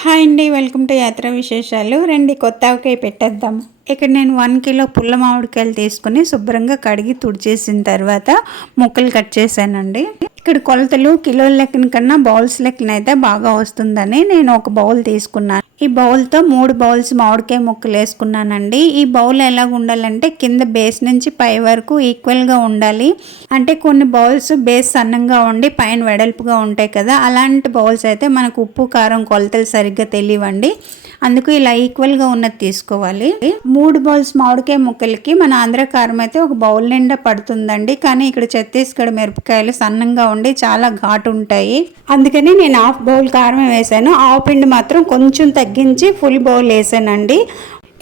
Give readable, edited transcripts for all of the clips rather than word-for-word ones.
Hi అండి, welcome to యాత్ర విశేషాలు. రండి కొత్త ఆవకాయ పెట్టేద్దాం. ఇక్కడ నేను 1 కిలో పుల్ల మామిడికాయలు తీసుకుని శుభ్రంగా కడిగి తుడిచేసిన తర్వాత ముక్కలు కట్ చేశానండి. ఇక్కడ కొలతలు కిలోల లెక్కన కన్నా బౌల్స్ లెక్కన అయితే బాగా వస్తుందని నేను ఒక బౌల్ తీసుకున్నాను. ఈ బౌల్తో 3 బౌల్స్ మామిడికాయ ముక్కలు వేసుకున్నానండి. ఈ బౌల్ ఎలాగ ఉండాలంటే కింద బేస్ నుంచి పై వరకు ఈక్వల్గా ఉండాలి. అంటే కొన్ని బౌల్స్ బేస్ సన్నంగా ఉండి పైన వెడల్పుగా ఉంటాయి కదా, అలాంటి బౌల్స్ అయితే మనకు ఉప్పు కారం కొలతలు సరిగ్గా తెలియవండి. అందుకు ఇలా ఈక్వల్గా ఉన్నది తీసుకోవాలి. 3 బౌల్స్ మామిడికాయ ముక్కలకి మన ఆంధ్ర కారం అయితే ఒక బౌల్ నిండా పడుతుందండి. కానీ ఇక్కడ ఛత్తీస్గఢ్ మిరపకాయలు సన్నంగా ఉండి చాలా ఘాటు ఉంటాయి. అందుకని నేను హాఫ్ బౌల్ కారం వేసాను. ఆవు పిండి మాత్రం కొంచెం తగ్గించి ఫుల్ బౌల్ వేసానండి.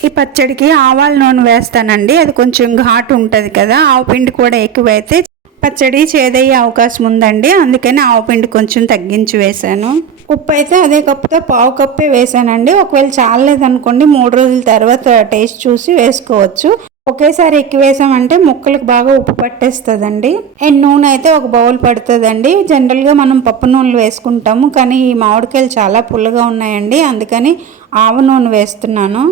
ఈ పచ్చడికి ఆవాల నూనె వేస్తానండి. అది కొంచెం ఘాటు ఉంటుంది కదా, ఆవు పిండి కూడా ఎక్కువైతే పచ్చడి చేదయ్యే అవకాశం ఉందండి. అందుకని ఆవు పిండి కొంచెం తగ్గించి వేసాను. ఉప్పు అయితే అదే కప్పుతో పావు కప్పే వేసానండి. ఒకవేళ చాలలేదనుకోండి 3 రోజుల తర్వాత టేస్ట్ చూసి వేసుకోవచ్చు. ఒకేసారి ఎక్కువ వేసామంటే ముక్కలకు బాగా ఉప్పు పట్టేస్తుందండి. అండ్ నూనె అయితే ఒక బౌల్ పడుతుందండి. జనరల్గా మనం పప్పు నూనెలు వేసుకుంటాము, కానీ ఈ మామిడికాయలు చాలా పుల్లగా ఉన్నాయండి. అందుకని ఆవు నూనె వేస్తున్నాను.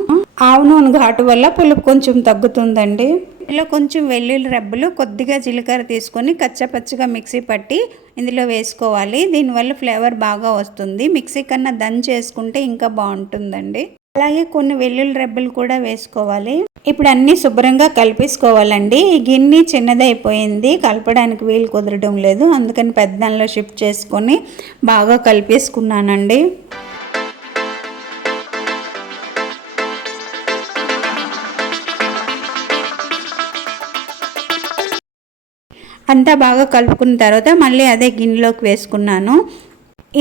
ఆవు నూనె ఘాటు వల్ల పులుపు కొంచెం తగ్గుతుందండి. ఇలా కొంచెం వెల్లుల్లి రెబ్బలు, కొద్దిగా జీలకర్ర తీసుకొని కచ్చపచ్చగా మిక్సీ పట్టి ఇందులో వేసుకోవాలి. దీనివల్ల ఫ్లేవర్ బాగా వస్తుంది. మిక్సీ కన్నా దంచి వేసుకుంటే ఇంకా బాగుంటుందండి. అలాగే కొన్ని వెల్లుల్లి రెబ్బలు కూడా వేసుకోవాలి. ఇప్పుడు అన్నీ శుభ్రంగా కలిపేసుకోవాలండి. ఈ గిన్నె చిన్నదైపోయింది, కలపడానికి వీలు కుదరడం లేదు. అందుకని పెద్దదానిలో షిఫ్ట్ చేసుకొని బాగా కలిపేసుకున్నానండి. అంతా బాగా కలుపుకున్న తర్వాత మళ్ళీ అదే గిన్నెలోకి వేసుకున్నాను.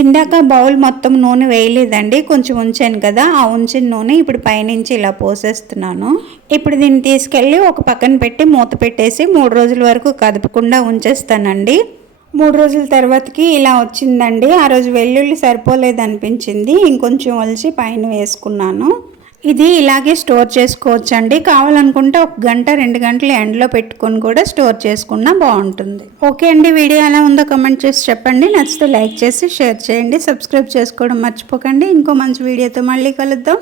ఇందాక బౌల్ మొత్తం నూనె వేయలేదండి, కొంచెం ఉంచాను కదా, ఆ ఉంచిన నూనె ఇప్పుడు పైనుంచి ఇలా పోసేస్తున్నాను. ఇప్పుడు దీన్ని తీసుకెళ్ళి ఒక పక్కన పెట్టి మూత పెట్టేసి 3 రోజుల వరకు కదపకుండా ఉంచేస్తానండి. 3 రోజుల తర్వాతకి ఇలా వచ్చిందండి. ఆ రోజు వెల్లుల్లి సరిపోలేదు అనిపించింది, ఇంకొంచెం ఒలిచి పైన వేసుకున్నాను. ఇది ఇలాగే స్టోర్ చేసుకోవచ్చండి. కావాలనుకుంటే 1 గంట 2 గంటలు ఎండలో పెట్టుకొని కూడా స్టోర్ చేసుకున్నా బాగుంటుంది. ఓకే అండి, వీడియో ఎలా ఉందో కమెంట్ చేసి చెప్పండి. నచ్చితే లైక్ చేసి షేర్ చేయండి. సబ్స్క్రైబ్ చేసుకోవడం మర్చిపోకండి. ఇంకో మంచి వీడియోతో మళ్ళీ కలుద్దాం.